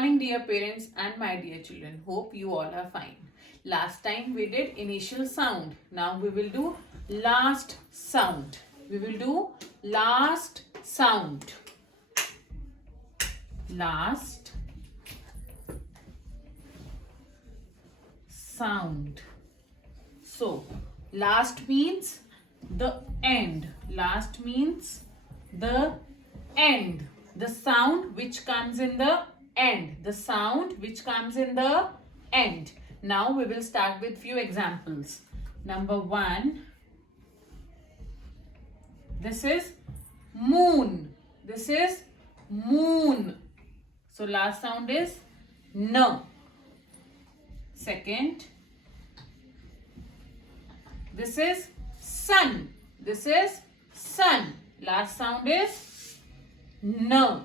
morning, dear parents and my dear children. Hope you all are fine. Last time we did initial sound. Now we will do last sound. We will do last sound. Last sound. So, last means the end. Last means the end. The sound which comes in the end. The sound which comes in the end. Now we will start with few examples. Number 1. This is moon. This is moon. So last sound is n. Second. This is sun. This is sun. Last sound is n.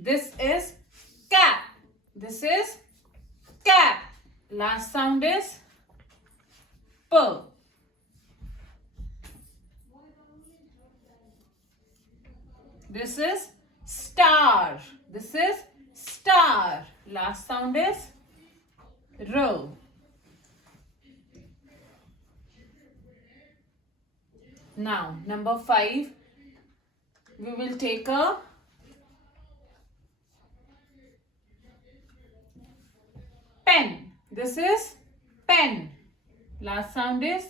This is cap. This is cap. Last sound is p. This is star. This is star. Last sound is r. Now, number 5, we will take a pen. This is pen. Last sound is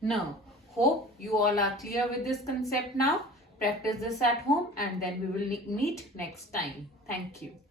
no. Hope you all are clear with this concept now. Practice this at home and then we will meet next time. Thank you.